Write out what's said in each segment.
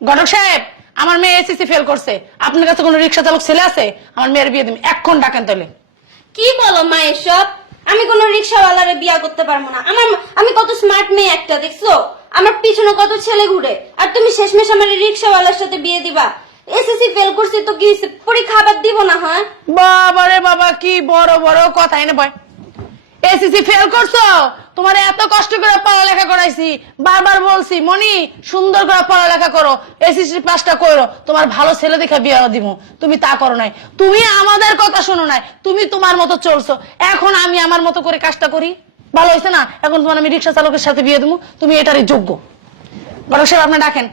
ঘটক সাহেব, আমার মেয়ে এসএসসি ফেল করছে, আপনার কাছে কোনো রিক্সা চালক ছেলে আছে? আমার মেয়ের বিয়ে দিন, এখন ডাকেন তাহলে। কি বলো মা এসব? আমি কোনো রিক্সাওয়ালারে বিয়া করতে পারবো না। আমি কত স্মার্ট মেয়ে একটা, দেখছো? আমার পিছনে কত ছেলে ঘুরে, আর তুমি শেষমেশ আমার রিক্সাওয়ালার সাথে বিয়ে দিবা? এসএসসি ফেল করছি তো কি পরীক্ষা আবার দিব না? হ্যাঁ বাবা রে বাবা, কি বড় বড় কথা এনে বয়। এসএসসি ফেল করছো, তোমার এত কষ্ট করে পড়ালেখা করাইছি, বারবার বলছি মনি সুন্দর করে পড়ালেখা করো, এসএসসি পাসটা করো, তোমার ভালো ছেলে দেখে বিয়ে দিব, তুমি তা করো নাই। তুমি আমাদের কথা শোনো নাই, তুমি তোমার মতো চলছো। এখন আমি আমার মতো করে কাজটা করি, ভালো হয়েছে না? এখন তোমার আমি রিক্সা চালকের সাথে বিয়ে দেবো, তুমি এটারই যোগ্য। বড় সাহেব আপনি ডাকেন,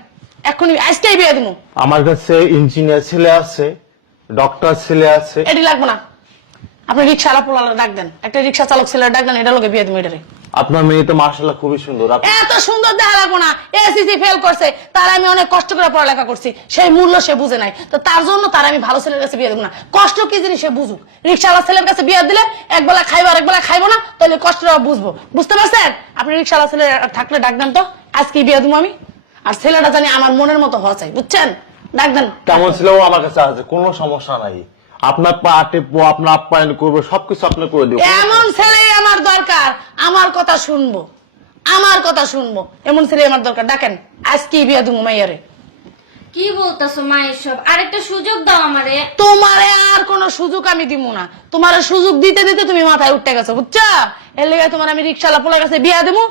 এখনই আজকেই বিয়ে দেবো। আমার কাছে ইঞ্জিনিয়ার ছেলে আছে, ডক্টর ছেলে আছে। এটি লাগবে না, আপনি রিক্সা পোলা ডাক দেন, একটা রিক্সা চালক ছেলে ডাক দেন, এটা লোকে বিয়ে দেবো এটারে। আপনার মেয়ে তো মাশাআল্লাহ খুবই সুন্দর। এত সুন্দর দেখা লাগবো না, এসএসসি ফেল করছে, তার আমি অনেক কষ্ট করে পড়ালেখা করছি, সেই মূল্য সে বুঝে নাই, তো তার জন্য তার আমি ভালো ছেলের কাছে বিয়ে দেবো না। কষ্ট কি জিনিস সে বুঝুক। রিক্সাওয়ালা ছেলের কাছে বিয়ে দিলে একবেলা খাইবো আর একবেলা খাইবো না, তাহলে কষ্টটা বুঝবো। বুঝতে পারছেন? আপনি রিক্সাওয়ালা ছেলে থাকলে ডাক দেন তো, আজকে বিয়ে দেবো আমি। আর ছেলেটা জানি আমার মনের মতো হওয়া চাই, বুঝছেন? ডাক দেন। কেমন ছেলেও আমার কাছে আছে, কোনো সমস্যা নাই। আপনার পা টেপবো, আপনার আপ্যায়ন করবো, সবকিছু আপনি করে দিব। এমন ছেলেই আমার দরকার, আমার কথা শুনবো, আমার কথা শুনবো, এমন ছেলে আমার দরকার। ডাকেন, আজকে বিয়ে দেবো মাইয়ারে। কি বলতেছো মা এসব? আরেকটা সুযোগ দাও আমারে। তোমারে আর কোন সুযোগ আমি দিব না, তোমার সুযোগ দিতে দিতে তুমি মাথায় উঠতে গেছো, বুঝছো? এর লেগে তোমার আমি রিক্সাওয়ালা পোলার কাছে বিয়া দেবো।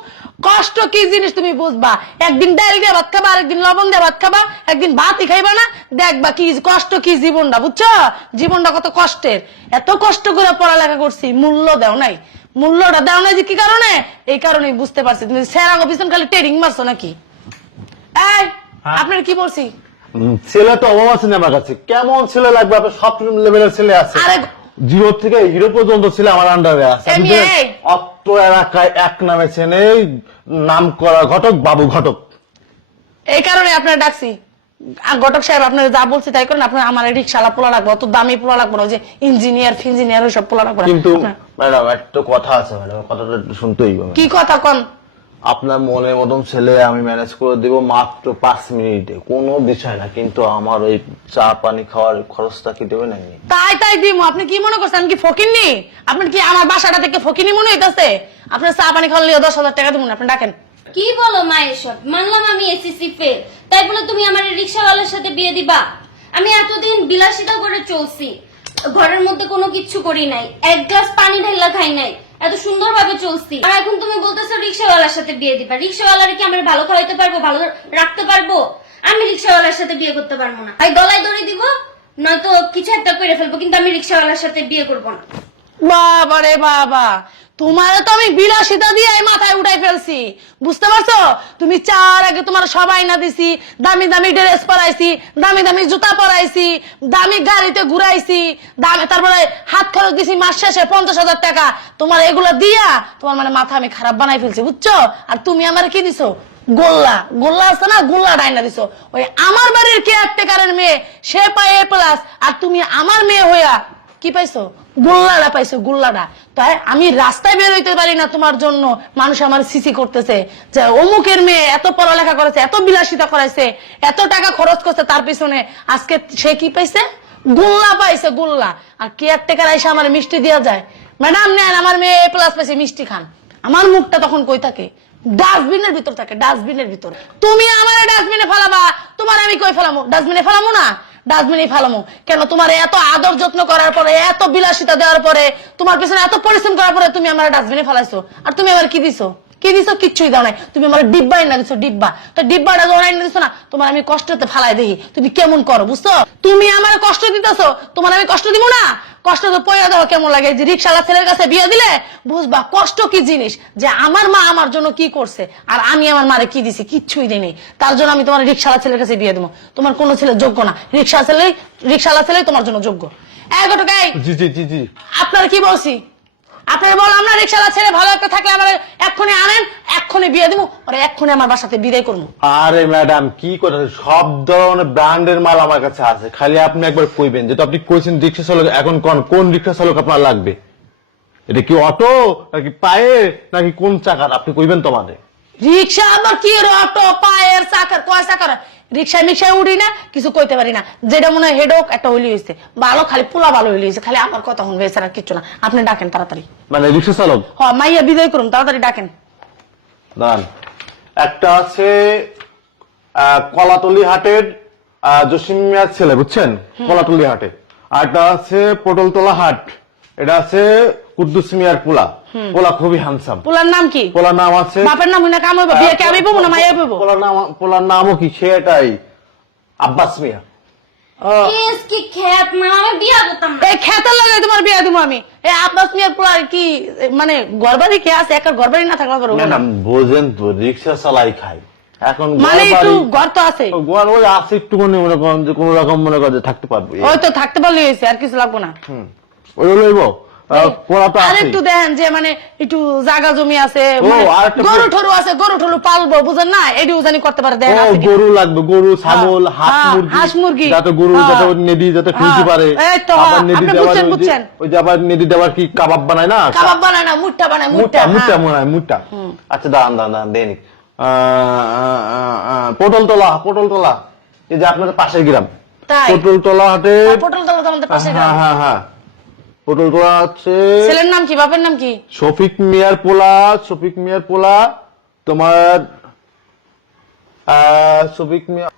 কষ্ট কি জিনিস তুমি বুঝবা। একদিন ডাল দিয়ে ভাত খাবা, আরেকদিন লবণ দিয়ে ভাত খাবা, একদিন ভাতই খাইবা না, দেখবা কি কষ্ট, কি জীবনটা, বুঝছো? জীবনটা কত কষ্টের। এত কষ্ট করে পড়ালেখা করছি, মূল্য দাও নাই। মূল্যটা দাও নাই যে কি কারণে? এই কারণেই বুঝতে পারছি তুমি সেরা পিছন খালি ট্রেডিং মারছো নাকি। এই আপনার কি বলছি? ছেলে তো অভাব আছে না আমার কাছে। কেমন ছেলে লাগবে? আপনার সব লেভেলের ছেলে আছে, আরে জিরো থেকে হিরো পর্যন্ত ছেলে আমার আন্ডারে আছে। অত এলাকায় এক নামে চেনে, নাম করা ঘটক, বাবু ঘটক। এই কারণে আপনার ডাকছি। ঘটক সাহেব আপনার যা বলছি তাই করেন। আপনার আমার রিক্সাওয়ালা পোলা লাগবে, অত দামি পোলা লাগবে না, যে ইঞ্জিনিয়ার ফিঞ্জিনিয়ার ওইসব পোলা লাগবে না। কিন্তু ম্যাডাম একটা কথা আছে, ম্যাডাম কথাটা একটু শুনতেই হবে। কি কথা কন? আপনার মনের মতন ছেলে আমি ম্যানেজ করে দিব মাত্র 5 মিনিটে, কোনো বিষয় না। কিন্তু আমার ওই চা পানি খাওয়ার খরচটা কি দেবেন? তাই দিব। আপনি কি মনে করছেন আমি কি ফকিরনি? আপনার কি আমার বাসাটা থেকে ফকিরনি মনে হইতেছে? আপনার চা পানি খাওয়ালে 10,000 টাকা দেবো, আপনি ডাকেন। কি বলো মা এসব? মানলাম আমি এসএসসি ফেল, তাই বলে তুমি আমার রিক্সাওয়ালার সাথে বিয়ে দিবা? আমি এতদিন বিলাসিতা করে চলছি, ঘরের মধ্যে কোনো কিচ্ছু করি নাই, এক গ্লাস পানি ঢেলা খাই নাই, এত সুন্দর ভাবে চলছি, আর এখন তুমি বলতেছো রিক্সাওয়ালার সাথে বিয়ে দিবা? রিক্সাওয়ালারে কি আমরা ভালো খাওয়াইতে পারবো, ভালো রাখতে পারবো? আমি রিক্সাওয়ালার সাথে বিয়ে করতে পারবো না। তাই গলায় দড়ি দিব, নয়তো কিছু একটা করে ফেলবো, কিন্তু আমি রিক্সাওয়ালার সাথে বিয়ে করবো না। বাবা রে বাবা, তোমার তো আমি বিলাসিতা দিয়ে মাথায় উঠাই ফেলছি, বুঝতে পারছো? তুমি চার আগে তোমার সবাই না দিছি, দামি দামি ড্রেস পরাইছি, দামি দামি জুতা পরাইছি, দামি গাড়িতে ঘুরাইছি, দামি তারপরে হাত খরচ দিছি মাস শেষে 50,000 টাকা। তোমার এগুলো দিয়া তোমার মানে মাথা আমি খারাপ বানাই ফেলছি, বুঝছো? আর তুমি আমার কি দিছো? গোল্লা, গোল্লা আছে না, গোল্লা ডাইনা দিছো। ওই আমার বাড়ির কেয়ারটেকারের মেয়ে, সে পায় A+, আর তুমি আমার মেয়ে হইয়া কি পাইছো? গোল্লাটা পাইছো, গোল্লাটা। তাই আমি রাস্তায় বের হইতে পারি না তোমার জন্য, মানুষ আমার সিসি করতেছে যে অমুকের মেয়ে এত পড়ালেখা করেছে, এত বিলাসিতা করাইছে, এত টাকা খরচ করছে তার পিছনে, আজকে সে কি পাইছে? গোল্লা পাইছে, গোল্লা। আর কেয়ারটেকার এসে আমার মিষ্টি দেওয়া যায়, ম্যাডাম নেন আমার মেয়ে A+ পাইছে, মিষ্টি খান। আমার মুখটা তখন কই থাকে? ডাস্টবিনের ভিতর থাকে, ডাস্টবিনের ভিতর। তুমি আমার ডাস্টবিনে ফেলাবা, তোমার আমি কই ফেলামো? ডাস্টবিনে ফেলামো না, ডাস্টবিনে ফেলামো কেন? তোমার এত আদর যত্ন করার পরে, এত বিলাসিতা দেওয়ার পরে, তোমার পিছনে এত পরিশ্রম করার পরে তুমি আমার ডাস্টবিনে ফেলাইছো। আর তুমি আমার কি দিছো? কি দিছো? কিচ্ছুই দাও নাই। তুমি আমার ডিব্বা এনে দিছো, ডিব্বা। তো ডিব্বাটা যখন এনে দিছো না, তোমার আমি কষ্টতে ফালাই দেখি তুমি কেমন করো, বুঝছো? তুমি আমার কষ্ট দিতেছো, তোমার আমি কষ্ট দিব না? কষ্ট তো পয়সা দেওয়া কেমন লাগে, যে রিক্সাওয়ালা ছেলের কাছে বিয়ে দিলে বুঝবা কষ্ট কি জিনিস, যে আমার মা আমার জন্য কি করছে, আর আমি আমার মারে কি দিছি, কিচ্ছুই দিইনি। তার জন্য আমি তোমার রিক্সাওয়ালা ছেলের কাছে বিয়ে দেবো। তোমার কোনো ছেলে যোগ্য না, রিক্সাওয়ালা ছেলেই তোমার জন্য যোগ্য। জি জি জি জি, আপনার কি বলছি? আপনার বল আমরা রিক্সাওয়ালা ছেলে ভালো একটা থাকলে আমার এক্ষুনি আনেন, এক্ষুনি বিয়ে দিব, আর এক্ষুনি আমার বাসাতে বিদায় করবো। আরে ম্যাডাম কি কথা, সব ধরনের ব্র্যান্ডের মাল আমার কাছে আছে, খালি আপনি একবার কইবেন। যেহেতু আপনি কইছেন রিক্সা চালক, এখন কোন রিক্সা চালক আপনার লাগবে? এটা কি অটো নাকি পায়ে নাকি কোন চাকার? আপনি কইবেন তো আমাদের। রিক্সা আবার কি অটো পায়ের চাকার কয় চাকার রিক্সায় মিক্সায় উঠি না কিছু কইতে পারি না যেটা মনে হয় হেডক একটা হইলি হয়েছে ভালো খালি পোলা ভালো হইলি হয়েছে খালি আমার কথা শুনবে এছাড়া কিচ্ছু না আপনি ডাকেন তাড়াতাড়ি মানে রিক্সা চালক হ মাইয়া বিদায় করুন তাড়াতাড়ি ডাকেন দাঁড়ান। একটা আছে কলাতলি হাটের জসিম মিয়ার ছেলে, বুঝছেন, কলাতলি হাটে। আর একটা আছে পটলতলা হাট, এটা আছে কুদ্দুস মিয়ার পোলা। পোলা খুবই হ্যান্ডসাম। পোলার নাম কি? পোলার নাম আছে, বাপের নাম না কাম হইবা বিয়ে কে আমি পাবো না মাইয়া পাবো? পোলার নামও কি সেটাই, আব্বাস মিয়া। কেস কি খেত মা আমি বিয়া করতাম না। এই খেতার লাগে তোমার বিয়ে দিব আমি। এই আব্বাস মিয়ার পোলার কি মানে ঘরবাড়ি কে আছে? একটা ঘরবাড়ি না থাকলে পারবো না। বোঝেন তো, রিক্সা চালাই খাই এখন, মানে একটু ঘর তো আছে, ঘর ওই আছে একটু মনে করেন যে কোন রকম মনে করেন যে থাকতে পারবো, ওই তো থাকতে পারলে হয়েছে, আর কিছু লাগবো না। ওই লইব পোলা তো আর আছে। একটু দেখেন যে মানে একটু জায়গা জমি আছে, ও, মানে আরেকটা গরু ঠরু আছে, গরু ঠরু পালবো, বুঝেন না? এটিও জানি করতে পারে। দেখেন আছে কিনা। গরু লাগবে, গরু, ছাগল, হ্যাঁ, হাঁস মুরগি, যাতে গরু হ্যাঁ। যাতে নেদি যাতে খেলতে পারে। এই তো, আবার নেদি আপনি দেওয়ার বুঝছেন, বুঝছেন। ওই যে আবার নেদি দেওয়ার কি কাবাব বানায় না, কাবাব বানায় না, মুট্টা বানায়, মুট্টা। মুট্টা মনে হয়, মুট্টা। আচ্ছা দাঁড়ান দেনি। পটলতলা এই যে আপনাদের পাশের গ্রাম, তাই? পটলতলা হাটে। পটল তলা তো আমাদের পাশে গ্রাম। হ্যাঁ পটলতলা আছে। ছেলের নাম কি, বাপের নাম কি? শফিক মিয়ার পোলা তোমার শফিক মিয়া।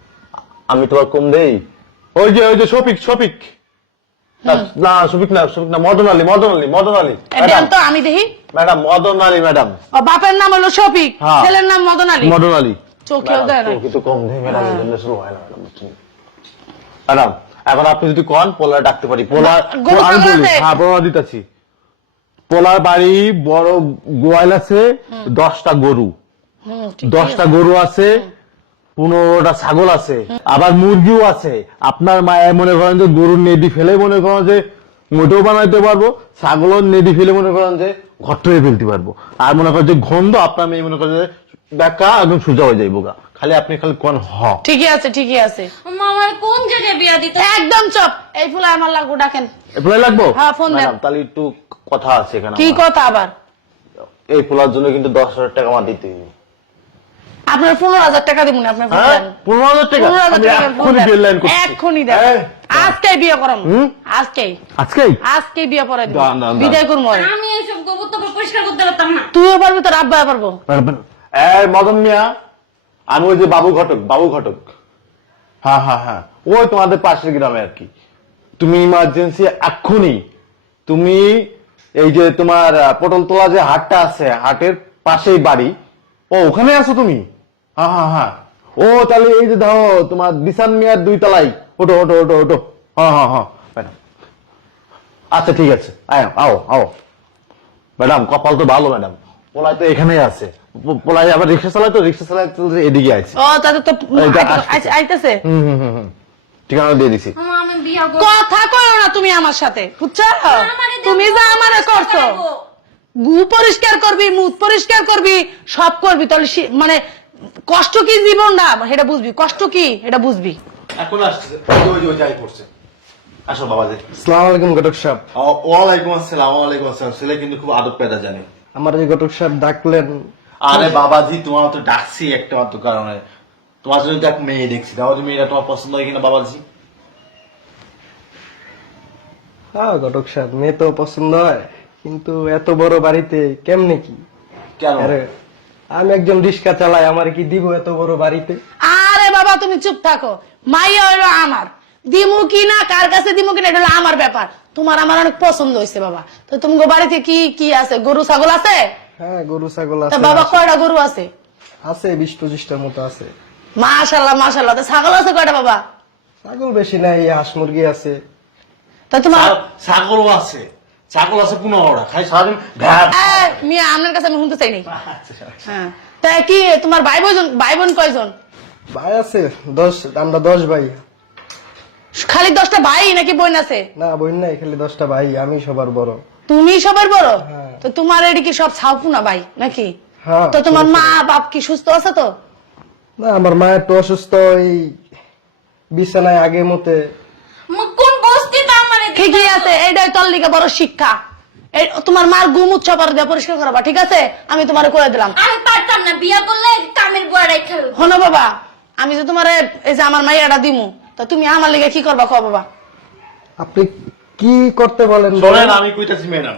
আমি তোমার কম দেই, ওই যে শফিক না, শফিক না, মদন আলী। দেন তো আমি দেখি। Madam Madan Ali madam. ও বাপের নাম হলো শফিক, হ্যাঁ। ছেলের নাম মদন আলী। চোখেও দেয় না। কিন্তু কম দেই ম্যাডাম, এই জন্য শুরু হয় না ম্যাডাম, বুঝছেন? ম্যাডাম এখন আপনি যদি কন পোলা ডাকতে পারি। পোলা গরু আমি ছাগল বলি, আছে? হ্যাঁ পোলা দিতেছি। পোলার বাড়ি বড় গোয়াল আছে, 10টা গরু, ঠিক 10টা গরু আছে, 15টা ছাগল আছে, আবার মুরগিও আছে। আপনার মায়ের মনে করেন যে গরুর নেডি ফেলে মনে করেন যে মোটেও বানাইতে পারবো, ছাগলের নেডি ফেলে মনে করেন যে ঘট্টয়ে ফেলতে পারবো। আর মনে করেন যে গন্ধ আপনার মেয়ে মনে করেন যে ব্যাকা একদম সোজা হয়ে যাইব গা, খালি আপনি খালি কোন ঠিকই আছে। মামা কোন জায়গায় বিয়া দিতে? একদম চপ। এই ফুলা আমার লাগবো, ডাকেন। এপ্লাই লাগবো। হ্যাঁ, ফোন দেন। ম্যাডাম তাহলে একটু কথা আছে এখানে। কি আমার। কথা আবার? এই পোলার জন্য কিন্তু 10,000 টাকা আমার দিতে হবে। আপনার 15,000 টাকা দিব না, আপনার ফোন দেন। 15,000 টাকা? 15,000 আমি টাকা ফোন এক্ষুনি দেন। বিল লাইন করছি। এক্ষুনি দেন। এই, আজকেই বিয়ে করাম। আজকেই? আজকেই বিয়ে পড়াই দিব। দান। বিদায় করবো। আমি এইসব গোবর তো পরিষ্কার করতে পারতাম না। তুইও পারবি, তোর আব্বা পারবো। এই মদন মিয়া, আমি ওই যে বাবু ঘটক। হ্যাঁ ওই তোমাদের পাশের গ্রামে আর কি। তুমি ইমার্জেন্সি এক্ষুনি তুমি এই যে তোমার পটলতলা যে হাটটা আছে, হাটের পাশেই বাড়ি। ও ওখানে আছো তুমি? হ্যাঁ ও তাহলে এই যে ধরো তোমার বিশান মিয়ার 2 তলায়। ওটো হ্যাঁ ম্যাডাম। আচ্ছা ঠিক আছে, আও ম্যাডাম। কপাল তো ভালো ম্যাডাম, পোলাই তো এখানেই আছে। পোলাই আবার রিক্সা চালায় এদিকে আছে। ও তাতে তো এইটা আসতেছে। আইতেছে। ঠিকানা দিয়ে দিছি। মামা আমি বিয়া করব। কথা কইও না তুমি আমার সাথে, বুঝছো? আমারে তুমি যা আমারে করছো, গু পরিষ্কার করবি, মুখ পরিষ্কার করবি, সব করবি, তাহলে মানে কষ্ট কি জীবন না সেটা বুঝবি, কষ্ট কি এটা বুঝবি। এখন আসছে ওই যাই পড়ছে। আসো বাবাজি। আসসালামু আলাইকুম ঘটক সাহেব। ওয়ালাইকুম আসসালাম। ছেলে কিন্তু খুব আদব পেদা জানে। আমার এই ঘটক সাহেব ডাকলেন? আরে বাবাজি, তোমার তো ডাকছি একটা মাত্র কারণে, তোমার জন্য তো এক মেয়ে দেখছি। তাহলে মেয়েটা তোমার পছন্দ হয় কিনা বাবাজি? হ্যাঁ ঘটক সাহেব, মেয়ে তো পছন্দ হয়, কিন্তু এত বড় বাড়িতে কেমনে কি? কেন? আরে আমি একজন রিক্সা চালাই, আমার কি দিব এত বড় বাড়িতে? আরে বাবা তুমি চুপ থাকো। মাইয়া হইলো আমার, দিমু কি না, কার কাছে দিমু কিনা এটা হলো আমার ব্যাপার। তোমার আমার অনেক পছন্দ হয়েছে বাবা। তো তুমি বাড়িতে কি আছে? গরু ছাগল আছে? হ্যাঁ গরু ছাগল তা আছে। বাবা কয়টা গরু আছে? আছে 20-25টার মতো আছে। মাশাআল্লাহ। তা ছাগল আছে কয়টা বাবা? ছাগল বেশি নাই, হাঁস মুরগি আছে। তা তোমার ছাগল আছে 15টা, খাই সারাদিন। মিয়া আপনার কাছে আমি শুনতে চাই নাই। হ্যাঁ, তা কি তোমার ভাই বোন কয়জন? ভাই আছে 10, আমরা 10 ভাই। খালি 10টা ভাই নাকি বোন আছে? না বোন নাই, খালি 10টা ভাই, আমি সবার বড়। তুমি সবার বড়? হ্যাঁ। তো তোমার এটি কি সব ছাউপু না ভাই নাকি? হ্যাঁ। তো তোমার মা বাপ কি সুস্থ আছে তো? না আমার মা একটু অসুস্থ, এই বিছানায় আগের মতে। কোন বস্তিতে আমারে ঠিকই আছে, এটাই তোর লিগে বড় শিক্ষা। এই তোমার মার গুম উৎসব দিয়ে পরিষ্কার করবা, ঠিক আছে? আমি তোমার করে দিলাম। আমি পারতাম না, বিয়া করলে কামের বুয়া রেখে হনো বাবা, আমি যে তোমার এই যে আমার মাইয়াটা দিমু, তা তুমি আমার লিগে কি করবা কও বাবা? আপনি কি করতে বলেন? শোনেন, আমি কইতাছি ম্যাডাম,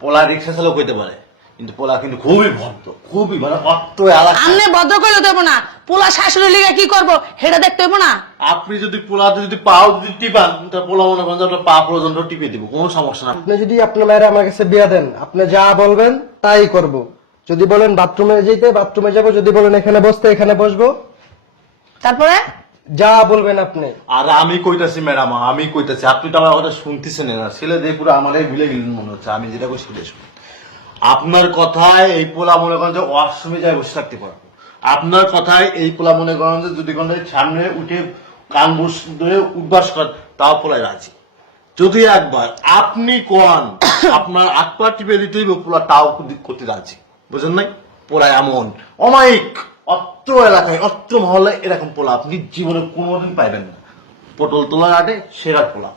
পোলা রিক্সা চালক হইতে পারে, কিন্তু পোলা কিন্তু খুবই ভদ্র, খুবই মানে অত্র এলাকা। আমনে ভদ্র কইলে দেবো না, পোলা শাশুড়ি লিগে কি করবো সেটা দেখতে হইব না? আপনি যদি পোলাতে যদি পাও যদি টিপান, তা পোলা মনে করেন যে আপনার পা পর্যন্ত টিপে দিব, কোনো সমস্যা না। আপনি যদি আপনার মায়ের আমার কাছে বিয়া দেন, আপনি যা বলবেন তাই করব। যদি বলেন বাথরুমে যেতে বাথরুমে যাব, যদি বলেন এখানে বসতে এখানে বসবো, তারপরে যা বলবেন আপনি। আর আমি কইতাছি ম্যাডাম, আমি কইতাছি, আপনি তো আমার কথা শুনতেছেন না, ছেলে দিয়ে পুরো আমারই ভুলে গেলেন মনে হচ্ছে। আমি যেটা কই সেটা শুনুন। আপনার কথায় এই পোলা মনে করেন যে ওয়াশরুমে যায় বসে থাকতে পারবো। আপনার কথায় এই পোলা মনে করেন যে যদি কোনো সামনে উঠে কান বস ধরে উদ্বাস করেন, তাও পোলায় রাজি। যদি একবার আপনি কোন আপনার আকপা টিপে দিতেই পোলা তাও করতে রাজি, বুঝেন নাই? পোলা এমন অমায়িক, অত্র এলাকায় অত্র মহল্লায় এরকম পোলা আপনি জীবনে কোনোদিন পাইবেন না। পটল তোলার আগে সেরা পোলা।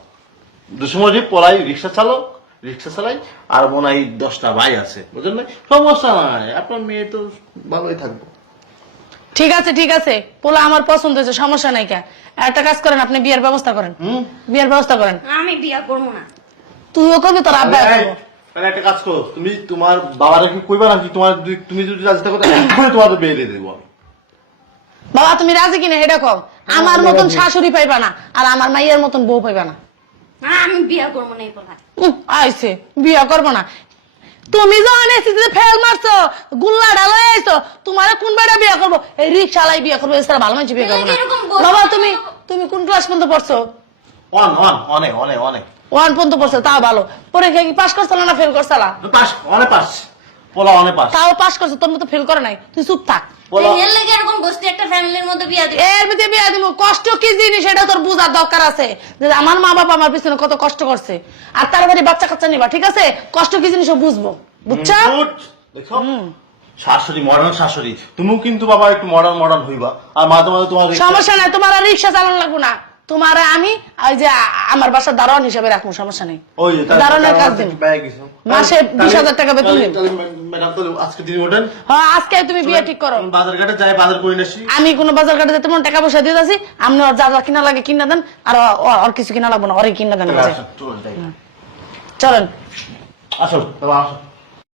দুসময় পোলাই রিক্সা চালক, রিক্সা চালাই, আর মনে হয় 10টা ভাই আছে, বুঝলেন না? সমস্যা নাই, আপনার মেয়ে তো ভালোই থাকবো। ঠিক আছে, ঠিক আছে, পোলা আমার পছন্দ হয়েছে, সমস্যা নাই। কে একটা কাজ করেন, আপনি বিয়ের ব্যবস্থা করেন, বিয়ের ব্যবস্থা করেন। আমি বিয়া করবো না। তুইও করবি, তোর আব্বা করবো। তাহলে একটা কাজ করো, তুমি তোমার বাবারা কি কইবা নাকি? তুমি যদি রাজি থাকো তাহলে তোমার বিয়ে দিয়ে দেবো আমি। বাবা তুমি রাজি কিনা এটা কও। আমার আমি মতন রাজি। শাশুড়ি পাইবা না, আর আমার মাইয়ের মতন বউ পাইবা না। আমি বিয়া করবো না এই পোলা। আইছে বিয়া করবো না। তুমি যখন এসিতে ফেল মারছো, গুল্লা ঢালাই আইছো, তোমার কোন বেড়া বিয়া করবো? এই রিক্সালাই বিয়া করবো, এছাড়া ভালো মানুষ বিয়ে করবো না। এরকম বলছো বাবা না। তুমি তুমি কোন ক্লাস পর্যন্ত পড়ছো? অনেক অনেক অনেক 1 পর্যন্ত পড়ছো, তাও ভালো। পরীক্ষা কি পাস করছো না ফেল করছালা? পাস, অনেক পাস, পোলা অনেক পাস। তাও পাস করছো, তোর মতো ফেল করে নাই। তুই চুপ থাক। পোলা এর লাগে এরকম গোষ্ঠী একটা ফ্যামিলির মধ্যে বিয়া দিবে। এর ভিতরে বিয়া দিব, কষ্ট কি জিনিস এটা তোর বুঝার দরকার আছে। যে আমার মা বাবা আমার পিছনে কত কষ্ট করছে, আর তাড়াতাড়ি বাচ্চা কাচ্চা নিবা, ঠিক আছে? কষ্ট কি জিনিস ও বুঝবো, বুঝছো? দেখো, শাশুড়ি মডার্ন শাশুড়ি, তুমিও কিন্তু বাবা একটু মডার্ন মডার্ন হইবা। আর মাঝে মাঝে তোমার সমস্যা নাই, তোমার আর রিক্সা চালানো লাগবো না। তোমার আমি ওই যে আমার বাসার দারোয়ান হিসেবে রাখবো, সমস্যা নেই। ওই যে তাহলে দারোয়ানের কাজ দিন। মাসে 20,000 টাকা বেতন দিন। ম্যাডাম তাহলে আজকে দিন ওঠেন, হ্যাঁ, আজকে তুমি বিয়ে ঠিক করো। বাজার ঘাটে যাই বাজার করে নিয়ে আসি। আমি কোনো বাজার ঘাটে যেতে টাকা পয়সা দিয়ে যাচ্ছি, আপনি ওর যা যা কিনা লাগে কিনা দেন, আর ওর কিছু কিনা লাগবো না, ওরে কিনা দেন। চলো যাই, চলেন। আসো বাবা, আসো।